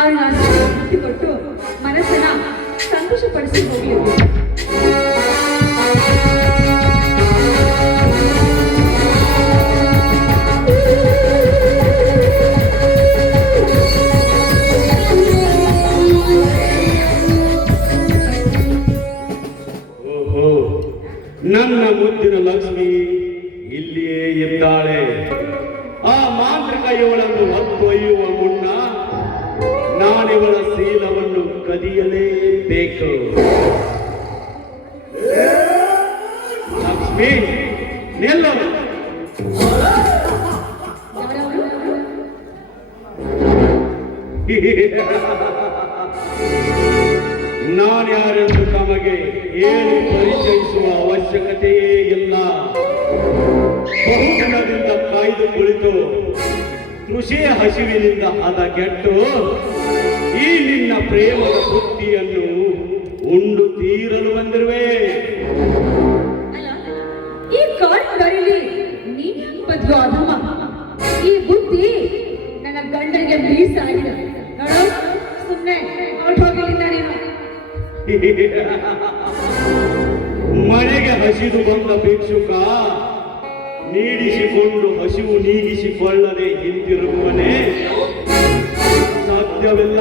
ಅವನ ಆಸೆ ಕೊಟ್ಟು ಮನಸ್ಸನ್ನ ಸಂತೋಷಪಡಿಸಿ ಹೋಗಲಿದೆ. ನನ್ನ ಮುದ್ದಿನ ಲಕ್ಷ್ಮಿ ಇಲ್ಲಿಯೇ ಇದ್ದಾಳೆ. ಆ ಮಾಂತ್ರಿಕ ಇವಳನ್ನು ಹೊತ್ತೊಯ್ಯುವ ಮುನ್ನ ನಾನಿವಳ ಶೀಲವನ್ನು ಕದಿಯಲೇಬೇಕು. ಲಕ್ಷ್ಮಿ ನಿಲ್ಲು. ನಾನ್ಯಾರೆಂದು ತಮಗೆ ಹೇಳಿ ಪರಿಚಯಿಸುವ ಅವಶ್ಯಕತೆಯೇ ಇಲ್ಲ. ಬಹುದಿನದಿಂದ ಕಾಯ್ದು ಕುಳಿತು ಕೃಷಿಯ ಹಸಿವಿನಿಂದ ಹದಗೆಟ್ಟು ಈ ನಿನ್ನ ಪ್ರೇಮದ ಬುದ್ಧಿಯನ್ನು ಉಂಡು ತೀರಲು ಬಂದಿರುವೆ. ಈ ಕಾಡಿನಲ್ಲಿ ನೀನೇ ಬದಲು ಅಧಮ. ಈ ಬುದ್ಧಿ ನನ್ನ ಗಂಡನಿಗೆ ಮೀಸಾಗಿದೆ. ನೋಡು, ಸುಮ್ಮನೆ ಹೊರಟು ಹೋಗಲಿಲ್ಲ ನೀನು. ಮನೆಗೆ ಹಸಿದು ಬಂದ ಭಿಕ್ಷುಕ ನೀಡಿಸಿಕೊಂಡು ಹಸಿವು ನೀಗಿಸಿಕೊಳ್ಳದೆ ಹಿಂದಿರುಗುವನೇ? ಸಾಧ್ಯವಿಲ್ಲ.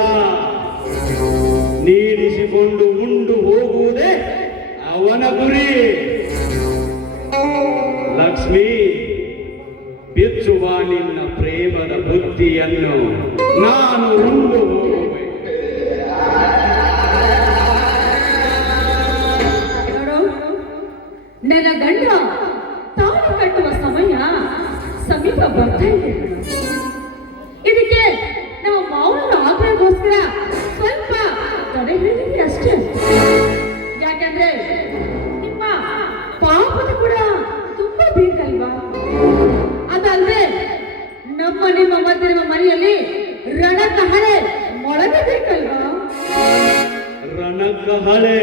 ನೀಡಿಸಿಕೊಂಡು ಉಂಡು ಹೋಗುವುದೇ ಅವನ ಗುರಿ. ಲಕ್ಷ್ಮಿ, ಬಿಚ್ಚುವ ನಿನ್ನ ಪ್ರೇಮದ ಬುದ್ಧಿಯನ್ನು ನಾನು ಉಂಡು ಹೋಗುವೆ. ನನ್ನ ಗಂಡ ತಾಳಿ ಕಟ್ಟುವ ಸಮಯ ಸಮೀಪ ಬರ್ತಾ ಇದೆ. ಇದಕ್ಕೆ ನಮ್ಮ ಮಾವನ ಆಗ್ರಹಗೋಸ್ಕರ ಸ್ವಲ್ಪ ತಡೆ ಹಿಡಿದಿದೆ ಅಷ್ಟೇ. ಯಾಕಂದ್ರೆ ನಿಮ್ಮ ಪಾಪದ ಕೂಡ ತುಂಬಾ ಬೇಕಲ್ವಾ? ಅದಲ್ಲದೆ ನಿಮ್ಮ ಮಧ್ಯೆ ಮನೆಯಲ್ಲಿ ರಣಕಹಳೆ ಮೊಳಗಬೇಕಲ್ವಾ? ರಣಕಹಳೆ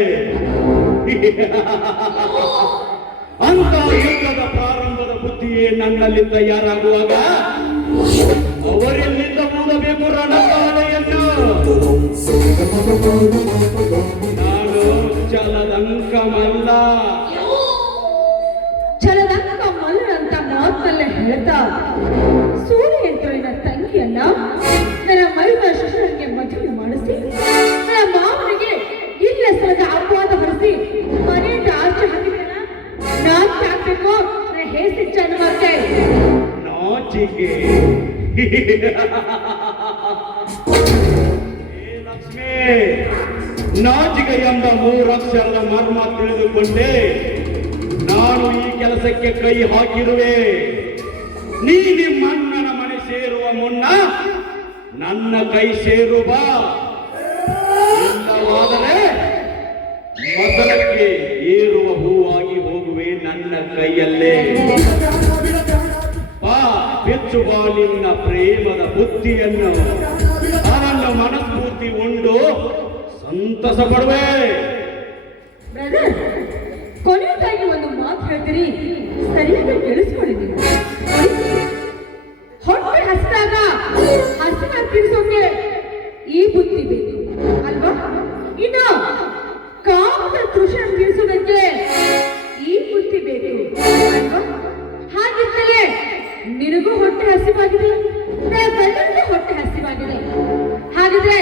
ಅಂತ ಯುದ್ಧದ ಪ್ರಾರಂಭದ ಬುದ್ಧಿಯೇ ನನ್ನಲ್ಲಿ ತಯಾರಾಗುವಾಗ ಅವರೆಲ್ಲಿಂದ ಮೂಡಬೇಕು ರಣಕಹಳೆಯನ್ನು? ನಾನು ಚಲದಂಕಮಲ್ಲ. ಚಲದಂಕಮಲ್ಲ ಅಂತ ಮಾತಲ್ಲೇ ಹೇಳ್ತಾ ಸೂರ್ಯಯಂತ್ರನ ತಂಗಿಯನ್ನ ನನ್ನ ಮೈದ ಶಿಶುವಿಗೆ ಮದುವೆ ಮಾಡಿಸಿ ನನ್ನ ಮಾವನಿಗೆ ಇಲ್ಲ ಸಲದ ಅಪವಾದ ಹೊರಿಸಿ ಮನೆಯಿಂದ ಆಚೆ ಹಾಕಿದ್ರಲ್ಲ. ನಾಚಿಕೆ ಆಗ್ಬೇಕು. ಹೇಸಿ ಜನ್ಮಕ್ಕೆ ನಾಚಿಕೆ. ಲಕ್ಷ್ಮಿ, ನಾಚಿಕೆ ಎಂಬ ಮೂರಕ್ಷರದ ಮರ್ಮ ತಿಳಿದುಕೊಂಡೆ ನಾನು ಈ ಕೆಲಸಕ್ಕೆ ಕೈ ಹಾಕಿರುವೆ. ನೀ ನಿಮ್ಮಣ್ಣನ ಮನೆ ಸೇರುವ ಮುನ್ನ ನನ್ನ ಕೈ ಸೇರುವ. ಇಲ್ಲವಾದರೆ ಮೊದಲಕ್ಕೆ ಏರುವ ಹೂವಾಗಿ ಹೋಗುವೆ ನನ್ನ ಕೈಯಲ್ಲೇ. ಬೆಚ್ಚುವ ನಿನ್ನ ಪ್ರೇಮದ ಬುದ್ಧಿಯನ್ನು ಅವನ ಮನಸ್ಫೂರ್ತಿ ಉಂಡು ಸಂತಸ ಪಡುವೆ. ಕೊನೆಯದಾಗಿ ಒಂದು ಮಾತು ಹೇಳ್ತೀರಿ, ಸರಿಯಾಗಿ ಕೇಳಿಸ್ಕೊಂಡಿದ್ದೀನಿ. ಹೊಟ್ಟೆ ಹಸಿದಾಗ ಹಸಿನ ತಿನ್ಸೋಕೆ ಈ ಬುದ್ಧಿ ಬೇಕು ಅಲ್ವಾ? ಇನ್ನು ಕಾಮದ ತೃಷ ತೀರಿಸೋದಕ್ಕೆ ಈ ಬುದ್ಧಿ ಬೇಕು ಅಲ್ವಾ? ಹಾಗಿದ್ದರೆ ನಿನಗೂ ಹೊಟ್ಟೆ ಹಸಿವಾಗಿದೆ, ಗಂಡನಿಗೂ ಹೊಟ್ಟೆ ಹಸಿವಾಗಿದೆ. ಹಾಗಿದ್ರೆ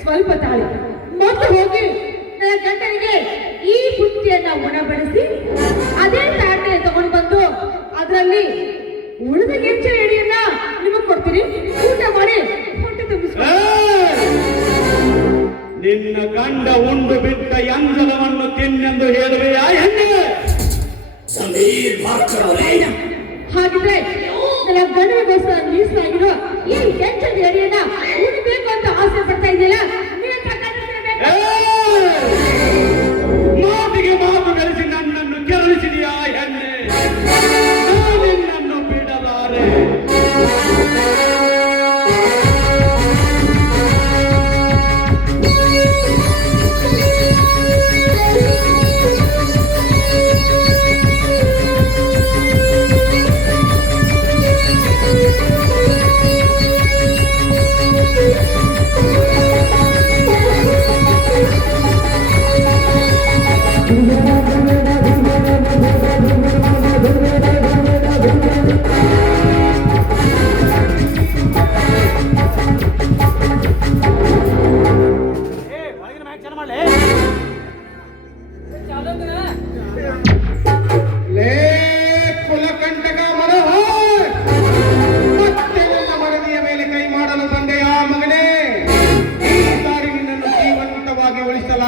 ಸ್ವಲ್ಪ ತಾಳಿ ಮೊದಲು ಹೋಗಿ ನನ್ನ ಗಂಡನಿಗೆ ಈ ಬುದ್ಧಿಯನ್ನ ಉಣಬಡಿಸಿ ಅದೇ ತಾಟೆ ತಗೊಂಡು ಬಂದು ಅದರಲ್ಲಿ ಉಳಿದ ಗೆಜ್ಜೆ ಎಡಿಯನ್ನ ನಿಮಗ್ ಕೊಡ್ತೀನಿ. ಊಟ ಮಾಡಿ ಹೊಟ್ಟೆ ತುಂಬಿಸ್ಕೊಂಡು. ನಿನ್ನ ಗಂಡ ಉಂಡು ಬಿಟ್ಟ ಎಂಜಲವನ್ನು ತಿನ್ನೆಂದು ಹೇಳುವೆಯಾ ಹೆಣ್ಣೆ? ಹಾಗಿದ್ರೆ ನನ್ನ ಗಂಡನಿಗೋಸ್ಕರ ಮೀಸಲಾಗಿರೋ ಈ ಗೆಜ್ಜೆ ಎಡಿಯನ್ನ ಉಣ್ಬೇಕು ಅಂತ ಆಸೆ ಪಡ್ತಾ ಇದೆಯಲ್ಲ, ಮಾತಿಗೆ ಮಾತು ಗಳಿಸಿ ನನ್ನನ್ನು ಕೆರಳಿಸಿದೆಯಾ ಹೆಣ್ಣೆ? ನಿನ್ನನ್ನು ಬಿಡಲಾರೆ.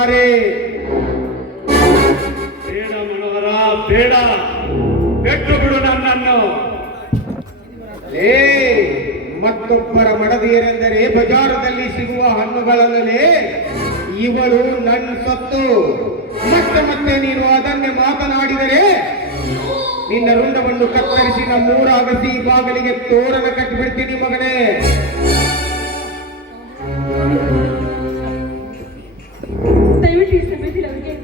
ಮಾಡುತ್ತಾರೆ. ಬೇಡ ಮನೋಹರ, ಬೇಡ, ಬಿಟ್ಟು ಬಿಡು ನನ್ನನ್ನು. ಲೇ, ಮತ್ತೊಬ್ಬರ ಮಡದಿಯರೆಂದರೆ ಬಜಾರದಲ್ಲಿ ಸಿಗುವ ಹಣ್ಣುಗಳಲ್ಲೇ ಇವಳು ನನ್ನ ಸೊತ್ತು. ಮತ್ತೆ ಮತ್ತೆ ನೀನು ಅದನ್ನೇ ಮಾತನಾಡಿದರೆ ನಿನ್ನ ರುಂಡವನ್ನು ಕತ್ತರಿಸಿ ನಮ್ಮೂರ ಅಗಸಿ ಬಾಗಿಲಿಗೆ ತೋರಣ ಕಟ್ಟಿಬಿಡ್ತೀನಿ ಮಗನೇ. ದಯವಿಟ್ಟು ಈ ಸಮಯದಲ್ಲಿ ಅವರಿಗೆ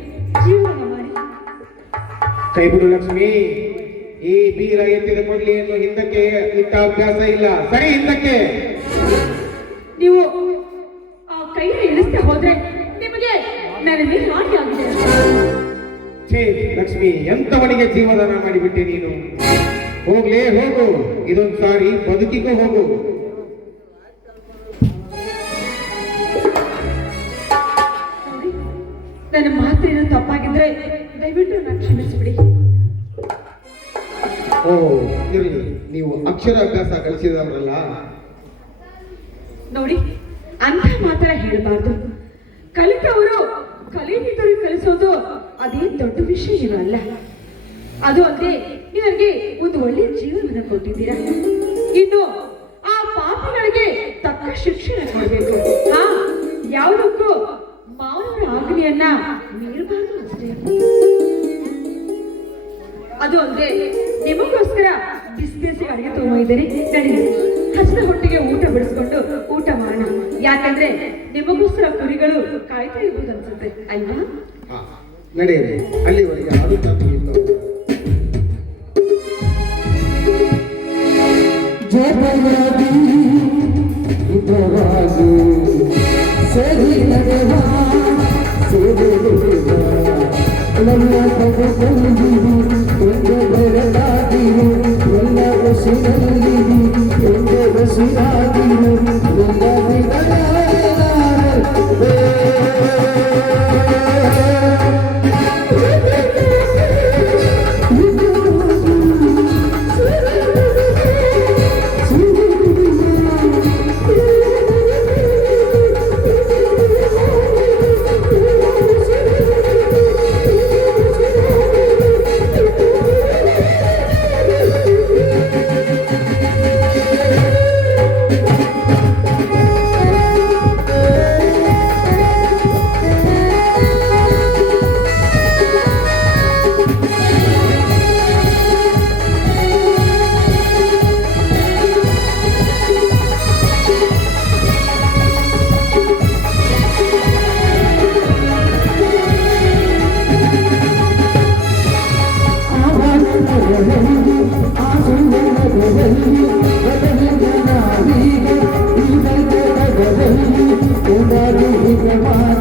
ಜೀವನ ಮಾಡಿ. ಕೈ ಬಿಡು ಲಕ್ಷ್ಮಿ. ಈ ಬೀರ ಎತ್ತಿದ ಕೊಡ್ಲಿಯನ್ನು ಹಿಂದಕ್ಕೆ ಇಟ್ಟ ಅಭ್ಯಾಸ ಇಲ್ಲ. ಸರಿ, ಹಿಂದಕ್ಕೆ. ನೀವು ಆ ಕೈನ ಇಳಿಸ್ತಾ ಹೋದ್ರೆ ನಿಮಗೆ ನನ್ನ ಮೇಲೆ ಹಾನಿ ಆಗಿದೆ. ಛೇ ಲಕ್ಷ್ಮಿ, ಎಂತವನಿಗೆ ಜೀವದಾನ ಮಾಡಿಬಿಟ್ಟೆ ನೀನು. ಹೋಗ್ಲೇ ಹೋಗು, ಇದೊಂದು ಸಾರಿ ಬದುಕಿಗೂ ಹೋಗು. ನೋಡಿ, ನನ್ನ ಮಾತೇನು ತಪ್ಪಾಗಿದ್ರೆ ದಯವಿಟ್ಟು ನಾನು ಕ್ಷಮಿಸಿಬಿಡಿ. ಓ ಇರಲಿ, ನೀವು ಅಕ್ಷರಾಭ್ಯಾಸ ಕಲಿಸಿದವರಲ್ಲ. ನೋಡಿ, ಅಂತ ಮಾತ್ರ ಹೇಳಬಾರ್ದು. ಕಲಿತವರು ಕಲಿತಿದ್ದವ್ರಿಗೆ ಕಲಿಸೋದು ಅದೇನು ದೊಡ್ಡ ವಿಷಯ ಇರಲ್ಲ. ಅದು ಅಲ್ಲದೆ ನೀವರಿಗೆ ಒಂದು ಒಳ್ಳೆಯ ಜೀವನವನ್ನು ಕೊಟ್ಟಿದ್ದೀರಾ. ಇನ್ನು ಆ ಪಾಪಿಗಳಿಗೆ ತಕ್ಕ ಶಿಕ್ಷಣ ಕೊಡಬೇಕು. ಹಾ, ಯಾವುದಕ್ಕೂ ಮಾನವರ ಆಜ್ಞೆಯನ್ನ ಮೀರಬಾರದು ಅಷ್ಟೇ. ಅದು ಅಲ್ಲದೆ ನಿಮಗೋಸ್ಕರ ಬಿಸಿ ಬಿಸಿ ಅಡುಗೆ ತಗೊಂಡಿದ್ದೇನೆ. ನಡೀರಿ, ಹಸಿದ ಹೊಟ್ಟೆಗೆ ಊಟ ಬಿಡಿಸ್ಕೊಂಡು ಊಟ ಮಾಡೋಣ. ಯಾಕಂದ್ರೆ ನಿಮಗೋಸ್ಕರ ಕುರಿಗಳು ಕಾಯ್ತಾ ಇರ್ಬೋದು ಅನ್ಸುತ್ತೆ ಅಲ್ವಾ? ನಡೆಯಿರಿ, ಅಲ್ಲಿವರೆಗೆ ಆಡುತ್ತಾ ತೆಗೆಯುತ್ತವೆ. Thank you.